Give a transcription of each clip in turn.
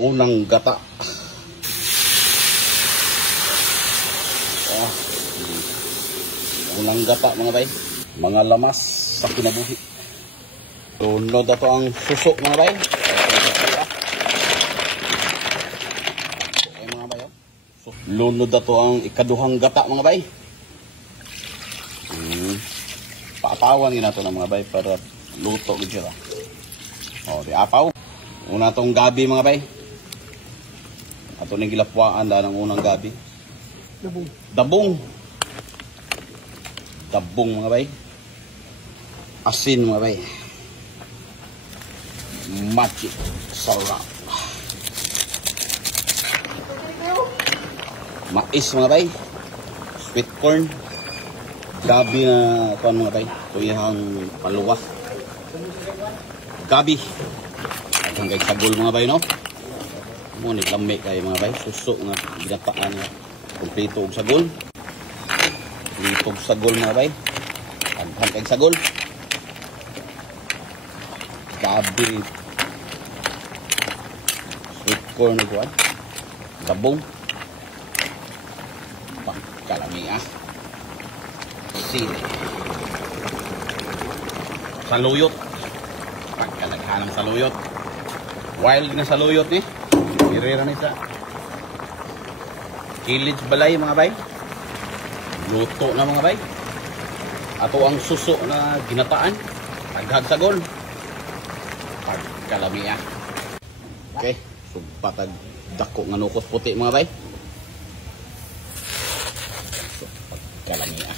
Unang gata. Unang gata mga bay. Mga lamas sa kinabuhi. Tunod na to ang suso mga bay. Okay mga bay. Lunod na to ang ikaduhang gata mga bay. Paapawan yun nato ng mga bay para luto gid siya. O, di apaw. Una tong gabi mga bay. Ato ning gilapwaan da ng unang gabi. Dabong. Dabong mga bay. Asin mga bay. Machi sarap. Mais mga bay. Sweet corn. Gabi na kuan mga bay. Tuyahang paluwa. Gabi. Hanggang sagol mga bay no. Mo ni lami kay mga bay, suso nga ginataan nga kompleto og sagol. Kompleto og sagol mga bay. Aghan kay sagol. Gabi. Sweet corn ni kuan. Dabong. Pagkalami sili. Saluyot. Pagkalaghan ng saluyot. Wild na saluyot ni. Irera ni sa kilid balay mga bay. Luto na mga bay. Ato ang suso na ginataan. Taghag sagol. Pagkalami Okay, sugpatag dako nga nukos puti mga bay. So, pagkalami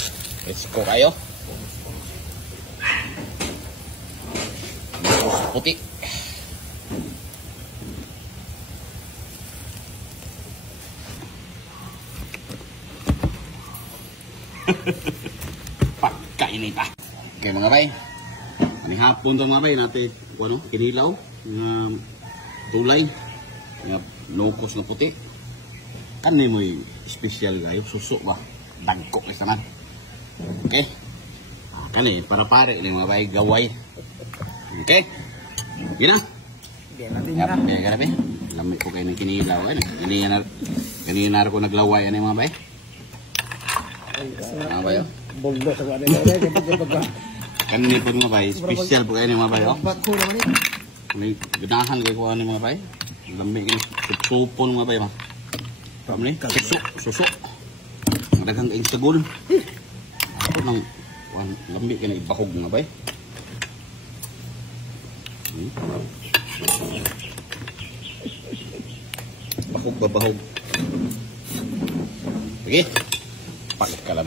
Let's go kayo. Nukos puti. Pagkainita. Okay mga bay. Ani hapon to mga bay natin ano, kinilaw nga tulay nga nukos na puti. Ano mo special gayo suso ba? Dagko is naman. Okay. Kani para pare ni mga bay gaway. Okay. Gina. Yap, gana ba? Lamig ko kay nang kinilaw ay. Kanina ko naglaway ani mga bay. Mga bayo? Buldo sa gano'n yun. Kanina po mga bay, special po kayo ni mga bayo. May ganahan kayo ko ni mga bay. Lamig ni supon mga bayo. Pam ni? Suso. Nadaghang kaing sagol. Ako nang lamig ka na ibahog mga bay. Bahog. Sige. Pagkalam